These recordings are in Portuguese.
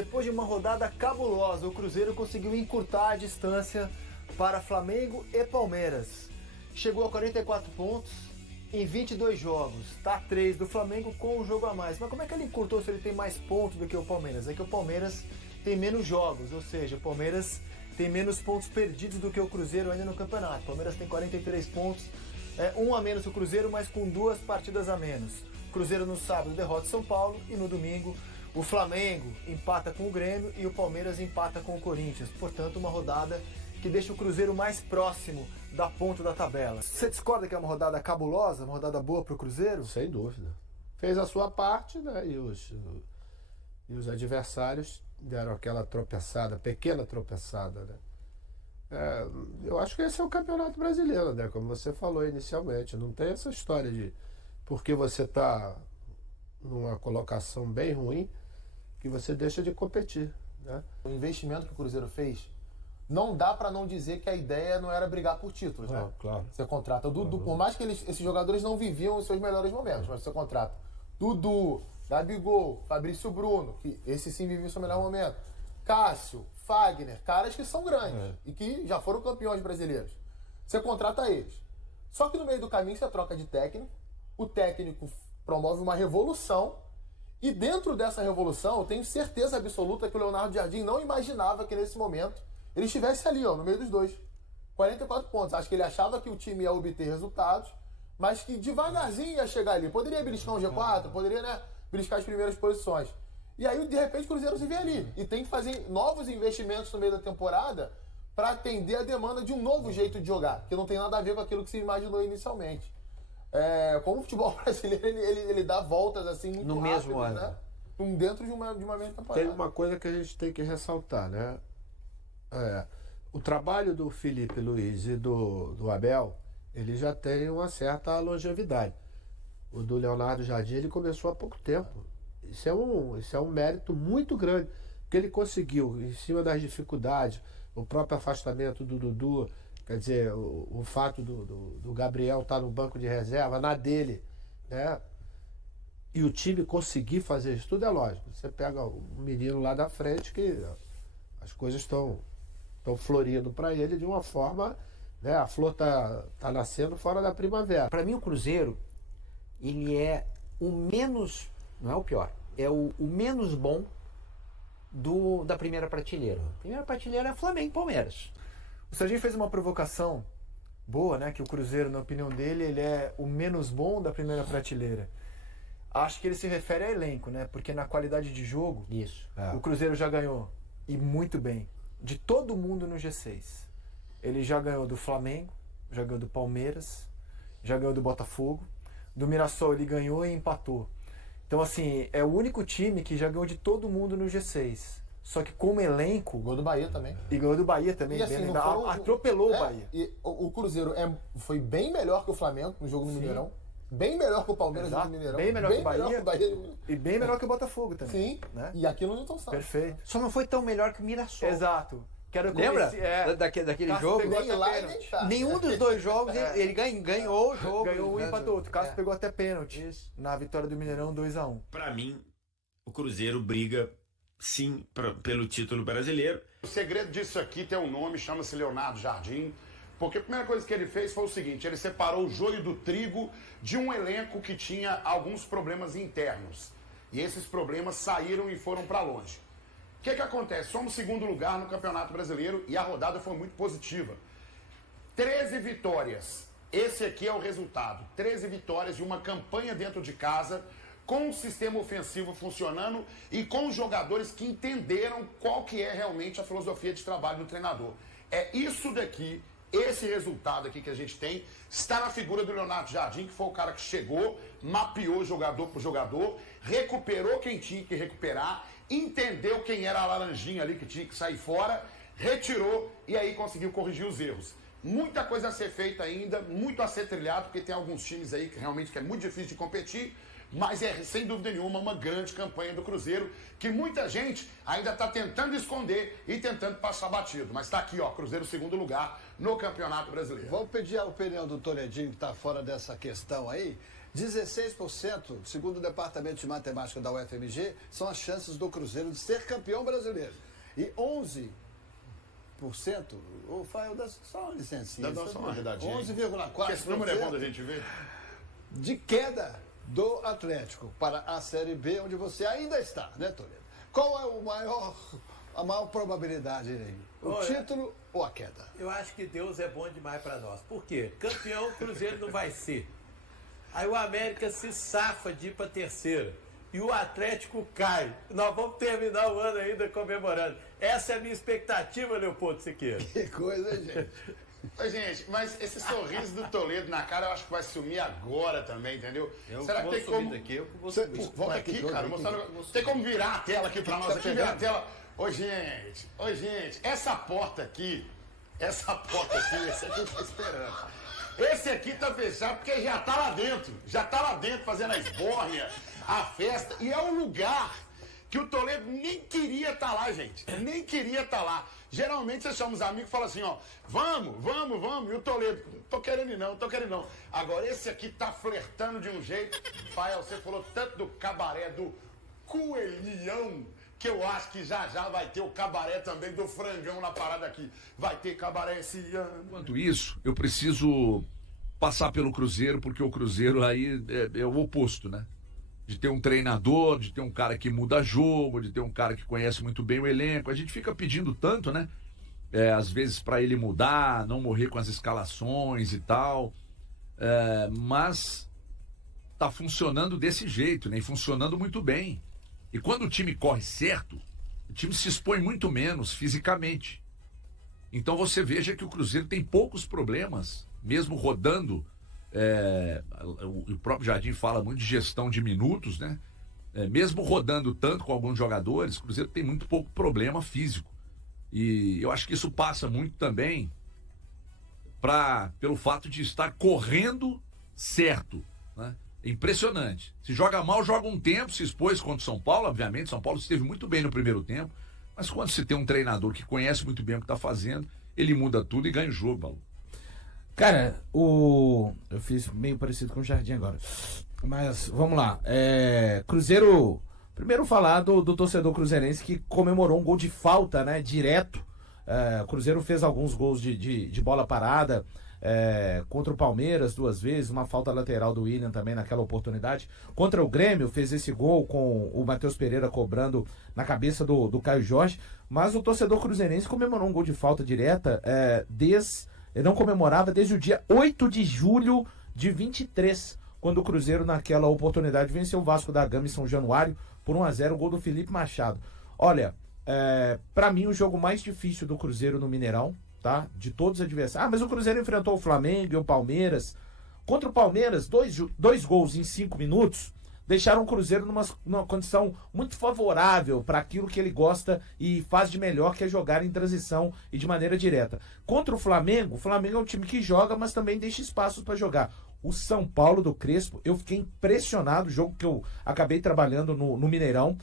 depois de uma rodada cabulosa, o Cruzeiro conseguiu encurtar a distância para Flamengo e Palmeiras. Chegou a 44 pontos em 22 jogos. Está a 3 do Flamengo com um jogo a mais. Mas como é que ele encurtou se ele tem mais pontos do que o Palmeiras? É que o Palmeiras tem menos jogos, ou seja, o Palmeiras tem menos pontos perdidos do que o Cruzeiro ainda no campeonato. O Palmeiras tem 43 pontos, um a menos o Cruzeiro, mas com 2 partidas a menos. O Cruzeiro no sábado derrota o São Paulo e no domingo o Flamengo empata com o Grêmio e o Palmeiras empata com o Corinthians. Portanto, uma rodada que deixa o Cruzeiro mais próximo da ponta da tabela. Você discorda que é uma rodada cabulosa, uma rodada boa para o Cruzeiro? Sem dúvida. Fez a sua parte, né? E os adversários deram aquela tropeçada, pequena tropeçada, né? Eu acho que esse é o Campeonato Brasileiro, né? Como você falou inicialmente. Não tem essa história de porque você está numa colocação bem ruim que você deixa de competir, né? O investimento que o Cruzeiro fez, não dá para não dizer que a ideia não era brigar por títulos, né? Claro. Você contrata o Dudu, por mais que esses jogadores não viviam os seus melhores momentos, mas você contrata Dudu, Gabigol, Fabrício Bruno, que esse sim vivia o seu melhor momento, Cássio, Fagner, caras que são grandes e que já foram campeões brasileiros. Você contrata eles. Só que no meio do caminho você troca de técnico, o técnico promove uma revolução e dentro dessa revolução eu tenho certeza absoluta que o Leonardo Jardim não imaginava que nesse momento ele estivesse ali, ó, no meio dos dois. 44 pontos. Acho que ele achava que o time ia obter resultados, mas que devagarzinho ia chegar ali. Poderia beliscar um G4, poderia, né, beliscar as primeiras posições. E aí, de repente, o Cruzeiro se vê ali. E tem que fazer novos investimentos no meio da temporada para atender a demanda de um novo jeito de jogar, que não tem nada a ver com aquilo que se imaginou inicialmente. Como o futebol brasileiro, ele dá voltas assim muito no rápido, mesmo ano, né? Dentro de uma mesma temporada. Tem uma coisa que a gente tem que ressaltar, né? O trabalho do Felipe Luiz e do Abel, ele já tem uma certa longevidade. O do Leonardo Jardim, ele começou há pouco tempo. Isso é um mérito muito grande, porque ele conseguiu, em cima das dificuldades, o próprio afastamento do Dudu, quer dizer, o fato do Gabriel estar no banco de reserva, na dele, né? E o time conseguir fazer isso tudo, é lógico. Você pega o menino lá da frente que as coisas estão florindo para ele de uma forma, né? A flor tá nascendo fora da primavera. Para mim o Cruzeiro, ele é o menos, não é o pior, é o menos bom da primeira prateleira. A primeira prateleira é Flamengo e Palmeiras. O Serginho fez uma provocação boa, né? Que o Cruzeiro, na opinião dele, ele é o menos bom da primeira prateleira. Acho que ele se refere a elenco, né? Porque na qualidade de jogo, o Cruzeiro já ganhou, e muito bem, de todo mundo no G6. Ele já ganhou do Flamengo, já ganhou do Palmeiras, já ganhou do Botafogo. Do Mirassol ele ganhou e empatou. Então, assim, é o único time que já ganhou de todo mundo no G6. Só que como elenco... Gol do Bahia também. E ganhou do Bahia também. E assim, atropelou o Bahia. E o Cruzeiro foi bem melhor que o Flamengo no jogo no Mineirão. Bem melhor que o Palmeiras no Mineirão. Bem melhor que o Bahia. E bem melhor que o Botafogo também. Sim, né? E aqui no Newton Santos. Perfeito. Só não foi tão melhor que o Mirassol. Exato. Lembra daquele jogo? Nem lá e nem cá. Nenhum dos dois jogos ele ganhou o jogo. Ganhou um e empatou outro. O Cássio pegou até pênalti na vitória do Mineirão 2-1. Para mim, o Cruzeiro briga sim pelo título brasileiro. O segredo disso aqui tem um nome, chama-se Leonardo Jardim. Porque a primeira coisa que ele fez foi o seguinte: ele separou o joio do trigo de um elenco que tinha alguns problemas internos. E esses problemas saíram e foram para longe. O que acontece? Somos segundo lugar no Campeonato Brasileiro e a rodada foi muito positiva. 13 vitórias. Esse aqui é o resultado. 13 vitórias de uma campanha dentro de casa, com o sistema ofensivo funcionando e com os jogadores que entenderam qual que é realmente a filosofia de trabalho do treinador. É isso daqui. Esse resultado aqui que a gente tem está na figura do Leonardo Jardim, que foi o cara que chegou, mapeou jogador por jogador, recuperou quem tinha que recuperar, entendeu quem era a laranjinha ali que tinha que sair fora, retirou e aí conseguiu corrigir os erros. Muita coisa a ser feita ainda, muito a ser trilhado, porque tem alguns times aí que realmente é muito difícil de competir, mas é sem dúvida nenhuma uma grande campanha do Cruzeiro, que muita gente ainda está tentando esconder e tentando passar batido. Mas está aqui, ó, Cruzeiro segundo lugar no Campeonato Brasileiro. Vamos pedir a opinião do Toledinho, que está fora dessa questão aí. 16%, segundo o Departamento de Matemática da UFMG, são as chances do Cruzeiro de ser campeão brasileiro. E 11%, só uma licencinha. Dá só uma redadinha. 11,4%. Esse número é bom da gente ver. De queda do Atlético para a Série B, onde você ainda está, né, Toledo? Qual é a maior probabilidade aí? O título ou a queda? Eu acho que Deus é bom demais para nós. Por quê? Campeão o Cruzeiro não vai ser. Aí o América se safa de ir para terceira. E o Atlético cai. Nós vamos terminar o ano ainda comemorando. Essa é a minha expectativa, Leopoldo Siqueira. Que coisa, gente. Ô, gente, mas esse sorriso do Toledo na cara eu acho que vai sumir agora também, entendeu? Será que tem como... Daqui, eu vou subir. Volta aqui, cara. Tem como virar a tela aqui pra nós? Aqui, virar a tela. Ô, gente, essa porta aqui, esse aqui tá esperando. Esse aqui tá fechado porque já tá lá dentro fazendo a esbórnia, a festa, e é um lugar que o Toledo nem queria estar lá, gente, nem queria estar lá. Geralmente você chama os amigos e fala assim, ó, vamos, e o Toledo, tô querendo ir não. Agora esse aqui tá flertando de um jeito. Fael, você falou tanto do cabaré do Coelhão, que eu acho que já vai ter o cabaré também do Frangão na parada aqui. Vai ter cabaré esse ano. Enquanto isso, eu preciso passar pelo Cruzeiro, porque o Cruzeiro aí é o oposto, né? De ter um treinador, de ter um cara que muda jogo, de ter um cara que conhece muito bem o elenco. A gente fica pedindo tanto, né? Às vezes para ele mudar, não morrer com as escalações e tal. Mas tá funcionando desse jeito, né? E funcionando muito bem. E quando o time corre certo, o time se expõe muito menos fisicamente. Então você veja que o Cruzeiro tem poucos problemas, mesmo rodando. O próprio Jardim fala muito de gestão de minutos, né? Mesmo rodando tanto com alguns jogadores, o Cruzeiro tem muito pouco problema físico. E eu acho que isso passa muito também pelo fato de estar correndo certo, né? Impressionante. Se joga mal, joga um tempo, se expôs contra o São Paulo, obviamente. São Paulo esteve muito bem no primeiro tempo, mas quando se tem um treinador que conhece muito bem o que está fazendo, ele muda tudo e ganha o jogo, Paulo. Cara, eu fiz meio parecido com o Jardim agora. Mas vamos lá. Cruzeiro. Primeiro falar do torcedor cruzeirense que comemorou um gol de falta, né? Direto. O Cruzeiro fez alguns gols de bola parada. Contra o Palmeiras 2 vezes, uma falta lateral do William também naquela oportunidade. Contra o Grêmio fez esse gol com o Matheus Pereira cobrando na cabeça do Caio Jorge. Mas o torcedor cruzeirense comemorou um gol de falta direta ele não comemorava desde o dia 8 de julho de 23, quando o Cruzeiro naquela oportunidade venceu o Vasco da Gama em São Januário por 1-0, o gol do Felipe Machado. Olha, pra mim o jogo mais difícil do Cruzeiro no Mineirão, tá? De todos os adversários. Mas o Cruzeiro enfrentou o Flamengo e o Palmeiras. Contra o Palmeiras, dois gols em 5 minutos deixaram o Cruzeiro numa condição muito favorável para aquilo que ele gosta e faz de melhor, que é jogar em transição e de maneira direta. Contra o Flamengo é um time que joga, mas também deixa espaços para jogar. O São Paulo do Crespo, eu fiquei impressionado, o jogo que eu acabei trabalhando no Mineirão,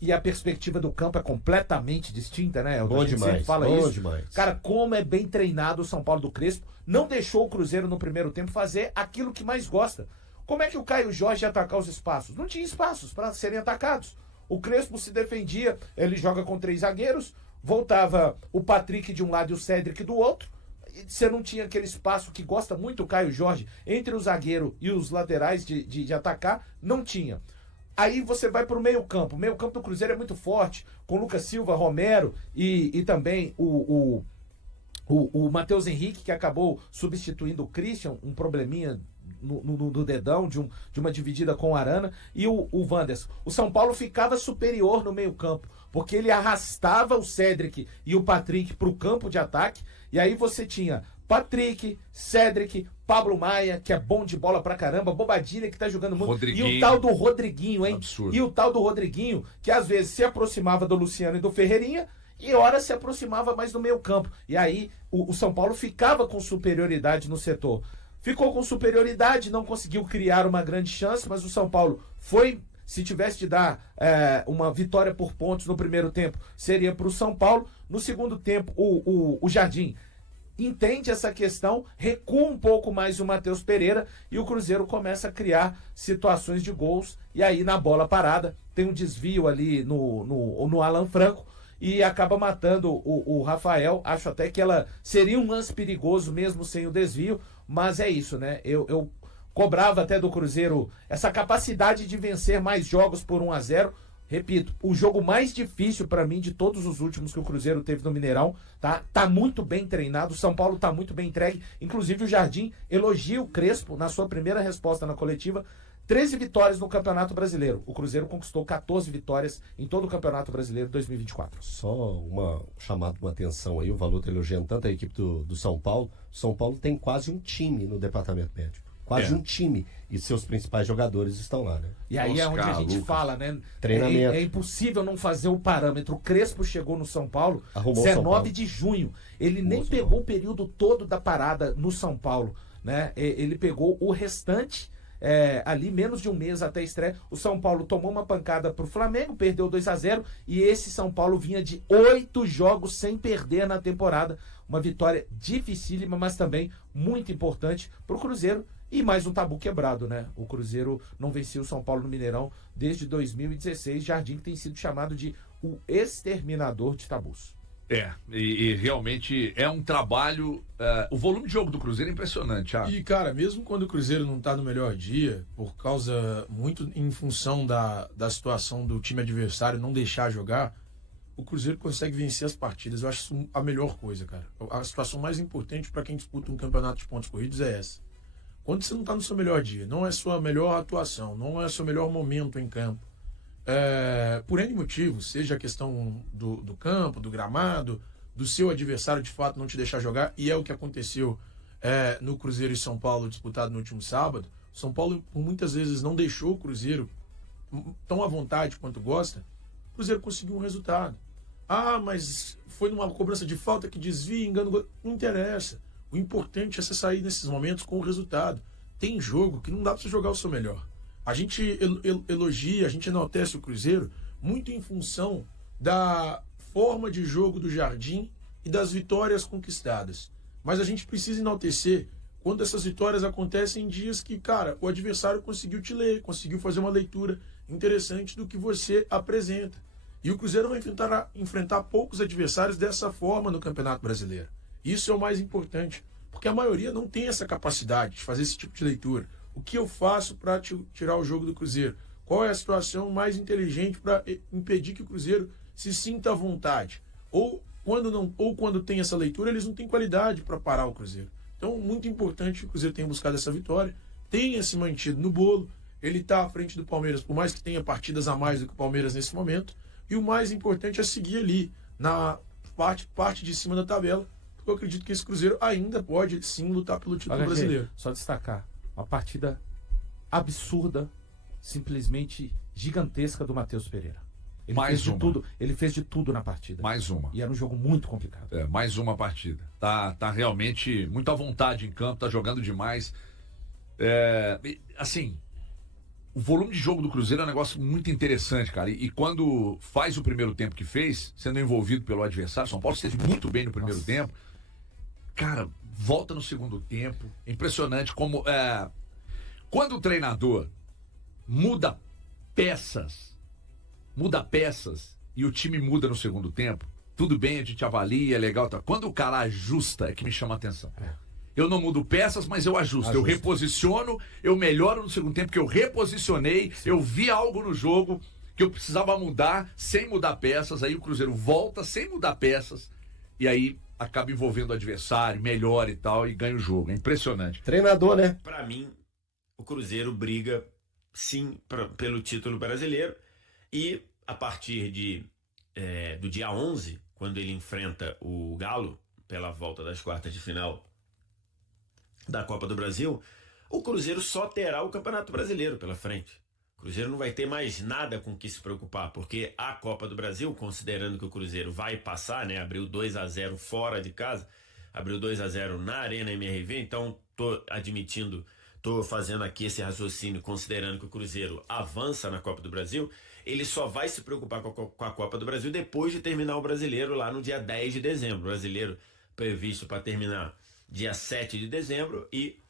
e a perspectiva do campo é completamente distinta, né? Bom demais, bom demais. Cara, como é bem treinado o São Paulo do Crespo, não deixou o Cruzeiro no primeiro tempo fazer aquilo que mais gosta. Como é que o Caio Jorge ia atacar os espaços? Não tinha espaços para serem atacados. O Crespo se defendia, ele joga com 3 zagueiros, voltava o Patrick de um lado e o Cédric do outro. Você não tinha aquele espaço que gosta muito o Caio Jorge entre o zagueiro e os laterais de atacar, não tinha. Aí você vai para o meio-campo. O meio-campo do Cruzeiro é muito forte, com Lucas Silva, Romero e também o Matheus Henrique, que acabou substituindo o Christian, um probleminha no dedão, de uma dividida com o Arana, e o Wanderson. O São Paulo ficava superior no meio-campo, porque ele arrastava o Cédric e o Patrick para o campo de ataque, e aí você tinha Patrick, Cédric, Pablo Maia, que é bom de bola pra caramba, Bobadilha, que tá jogando muito, e o tal do Rodriguinho, hein? Absurdo. E o tal do Rodriguinho, que às vezes se aproximava do Luciano e do Ferreirinha, e ora se aproximava mais do meio campo. E aí o São Paulo ficava com superioridade no setor. Ficou com superioridade, não conseguiu criar uma grande chance, mas o São Paulo foi, se tivesse de dar uma vitória por pontos no primeiro tempo, seria para o São Paulo. No segundo tempo, o Jardim entende essa questão, recua um pouco mais o Matheus Pereira e o Cruzeiro começa a criar situações de gols. E aí, na bola parada, tem um desvio ali no Alan Franco e acaba matando o Rafael. Acho até que ela seria um lance perigoso mesmo sem o desvio, mas é isso, né? Eu cobrava até do Cruzeiro essa capacidade de vencer mais jogos por 1-0. Repito, o jogo mais difícil para mim de todos os últimos que o Cruzeiro teve no Mineirão, tá muito bem treinado, o São Paulo tá muito bem entregue, inclusive o Jardim elogia o Crespo na sua primeira resposta na coletiva. 13 vitórias no Campeonato Brasileiro. O Cruzeiro conquistou 14 vitórias em todo o Campeonato Brasileiro 2024. Só chamado uma atenção aí, o Valuta elogiando tanto a equipe do São Paulo. O São Paulo tem quase um time no departamento médico. Quase um time. E seus principais jogadores estão lá, né? E aí é onde a gente fala, né? Treinamento. É impossível não fazer o parâmetro. O Crespo chegou no São Paulo Arrumou 19 São Paulo. de junho. Ele nem pegou o período todo da parada no São Paulo, né? Ele pegou o restante ali menos de um mês até a estreia. O São Paulo tomou uma pancada pro Flamengo, perdeu 2-0 e esse São Paulo vinha de 8 jogos sem perder na temporada. Uma vitória dificílima, mas também muito importante pro Cruzeiro. E mais um tabu quebrado, né? O Cruzeiro não vencia o São Paulo no Mineirão desde 2016. Jardim tem sido chamado de o exterminador de tabus. E realmente é um trabalho. O volume de jogo do Cruzeiro é impressionante. E, cara, mesmo quando o Cruzeiro não tá no melhor dia, por causa, muito em função da situação do time adversário não deixar jogar, o Cruzeiro consegue vencer as partidas. Eu acho isso a melhor coisa, cara. A situação mais importante para quem disputa um campeonato de pontos corridos é essa. Quando você não está no seu melhor dia, não é sua melhor atuação, não é seu melhor momento em campo, por N motivos, seja a questão do campo, do gramado, do seu adversário de fato não te deixar jogar, e é o que aconteceu no Cruzeiro e São Paulo disputado no último sábado. São Paulo, por muitas vezes, não deixou o Cruzeiro tão à vontade quanto gosta. O Cruzeiro conseguiu um resultado. Mas foi numa cobrança de falta que desvia, engano, não interessa. O importante é você sair nesses momentos com o resultado. Tem jogo que não dá para você jogar o seu melhor. A gente elogia, a gente enaltece o Cruzeiro muito em função da forma de jogo do Jardim e das vitórias conquistadas. Mas a gente precisa enaltecer quando essas vitórias acontecem em dias que, cara, o adversário conseguiu te ler, conseguiu fazer uma leitura interessante do que você apresenta. E o Cruzeiro vai enfrentar poucos adversários dessa forma no Campeonato Brasileiro. Isso é o mais importante, porque a maioria não tem essa capacidade de fazer esse tipo de leitura. O que eu faço para tirar o jogo do Cruzeiro? Qual é a situação mais inteligente para impedir que o Cruzeiro se sinta à vontade? Ou quando tem essa leitura, eles não têm qualidade para parar o Cruzeiro. Então, muito importante que o Cruzeiro tenha buscado essa vitória, tenha se mantido no bolo. Ele está à frente do Palmeiras, por mais que tenha partidas a mais do que o Palmeiras nesse momento. E o mais importante é seguir ali, na parte de cima da tabela. Eu acredito que esse Cruzeiro ainda pode sim lutar pelo título brasileiro. Só destacar uma partida absurda, simplesmente gigantesca do Matheus Pereira. Ele fez de tudo na partida. Mais uma. E era um jogo muito complicado. Mais uma partida. Tá realmente muito à vontade em campo, tá jogando demais. Assim, o volume de jogo do Cruzeiro é um negócio muito interessante, cara. E quando faz o primeiro tempo que fez, sendo envolvido pelo adversário, São Paulo esteve muito bem no primeiro tempo. Cara, volta no segundo tempo. Impressionante como quando o treinador muda peças e o time muda no segundo tempo, tudo bem, a gente avalia, é legal, tá? Quando o cara ajusta, é que me chama a atenção. Eu não mudo peças, mas eu ajusto. Eu reposiciono, eu melhoro no segundo tempo, que eu reposicionei, eu vi algo no jogo que eu precisava mudar sem mudar peças, aí o Cruzeiro volta sem mudar peças, e aí acaba envolvendo o adversário, melhora e tal, e ganha o jogo. É impressionante. Treinador, né? Pra mim, o Cruzeiro briga, sim, pelo título brasileiro, e a partir do dia 11, quando ele enfrenta o Galo, pela volta das quartas de final da Copa do Brasil, o Cruzeiro só terá o Campeonato Brasileiro pela frente. O Cruzeiro não vai ter mais nada com que se preocupar, porque a Copa do Brasil, considerando que o Cruzeiro vai passar, né, abriu 2-0 fora de casa, abriu 2-0 na Arena MRV, então tô fazendo aqui esse raciocínio considerando que o Cruzeiro avança na Copa do Brasil, ele só vai se preocupar com a Copa do Brasil depois de terminar o Brasileiro lá no dia 10 de dezembro. O Brasileiro previsto para terminar dia 7 de dezembro e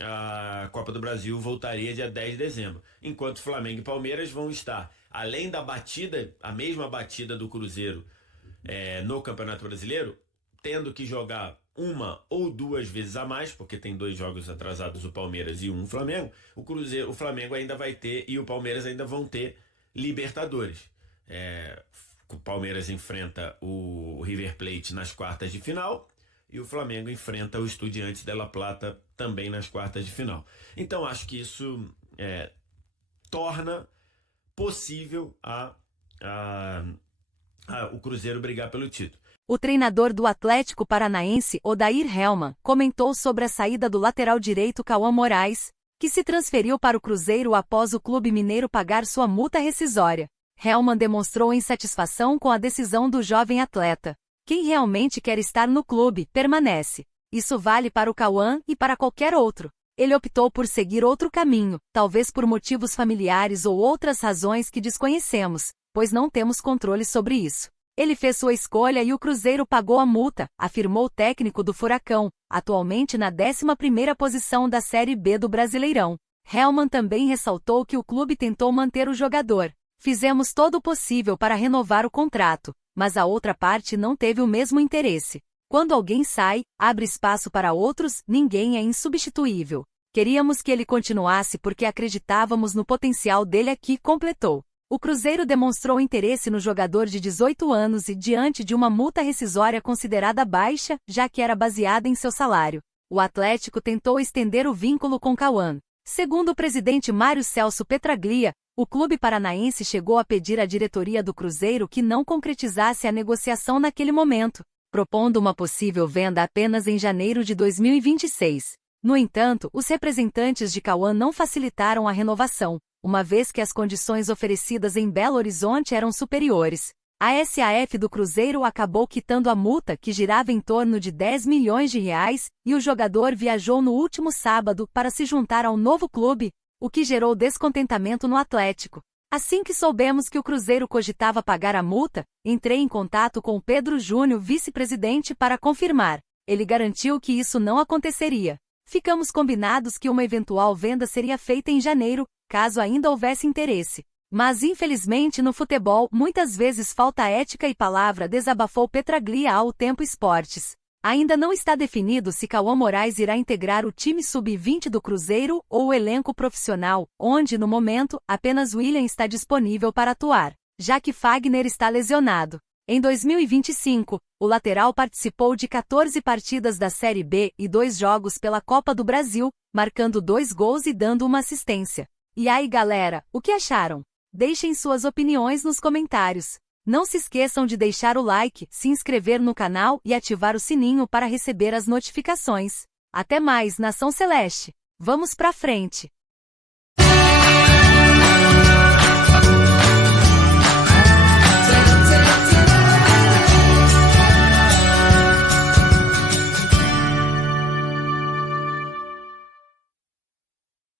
a Copa do Brasil voltaria dia 10 de dezembro. Enquanto Flamengo e Palmeiras vão estar, além da batida, a mesma batida do Cruzeiro no Campeonato Brasileiro, tendo que jogar uma ou duas vezes a mais, porque tem 2 jogos atrasados, o Palmeiras e um Flamengo, o Flamengo ainda vai ter e o Palmeiras ainda vão ter Libertadores. O Palmeiras enfrenta o River Plate nas quartas de final e o Flamengo enfrenta o Estudiantes de La Plata também nas quartas de final. Então acho que isso torna possível o Cruzeiro brigar pelo título. O treinador do Atlético Paranaense, Odair Hellmann, comentou sobre a saída do lateral direito Cauã Moraes, que se transferiu para o Cruzeiro após o clube mineiro pagar sua multa rescisória. Hellmann demonstrou insatisfação com a decisão do jovem atleta. Quem realmente quer estar no clube, permanece. Isso vale para o Cauã e para qualquer outro. Ele optou por seguir outro caminho, talvez por motivos familiares ou outras razões que desconhecemos, pois não temos controle sobre isso. Ele fez sua escolha e o Cruzeiro pagou a multa, afirmou o técnico do Furacão, atualmente na 11ª posição da Série B do Brasileirão. Hellmann também ressaltou que o clube tentou manter o jogador. Fizemos todo o possível para renovar o contrato, mas a outra parte não teve o mesmo interesse. Quando alguém sai, abre espaço para outros, ninguém é insubstituível. Queríamos que ele continuasse porque acreditávamos no potencial dele aqui, completou. O Cruzeiro demonstrou interesse no jogador de 18 anos e diante de uma multa rescisória considerada baixa, já que era baseada em seu salário. O Atlético tentou estender o vínculo com Cauã. Segundo o presidente Mário Celso Petraglia, o clube paranaense chegou a pedir à diretoria do Cruzeiro que não concretizasse a negociação naquele momento, propondo uma possível venda apenas em janeiro de 2026. No entanto, os representantes de Cauã não facilitaram a renovação, uma vez que as condições oferecidas em Belo Horizonte eram superiores. A SAF do Cruzeiro acabou quitando a multa, que girava em torno de R$10 milhões, e o jogador viajou no último sábado para se juntar ao novo clube, o que gerou descontentamento no Atlético. Assim que soubemos que o Cruzeiro cogitava pagar a multa, entrei em contato com Pedro Júnior, vice-presidente, para confirmar. Ele garantiu que isso não aconteceria. Ficamos combinados que uma eventual venda seria feita em janeiro, caso ainda houvesse interesse. Mas infelizmente no futebol, muitas vezes falta ética e palavra, desabafou Petraglia ao Tempo Esportes. Ainda não está definido se Cauã Moraes irá integrar o time sub-20 do Cruzeiro ou o elenco profissional, onde no momento, apenas William está disponível para atuar, já que Fagner está lesionado. Em 2025, o lateral participou de 14 partidas da Série B e 2 jogos pela Copa do Brasil, marcando 2 gols e dando uma assistência. E aí galera, o que acharam? Deixem suas opiniões nos comentários. Não se esqueçam de deixar o like, se inscrever no canal e ativar o sininho para receber as notificações. Até mais, Nação Celeste! Vamos pra frente!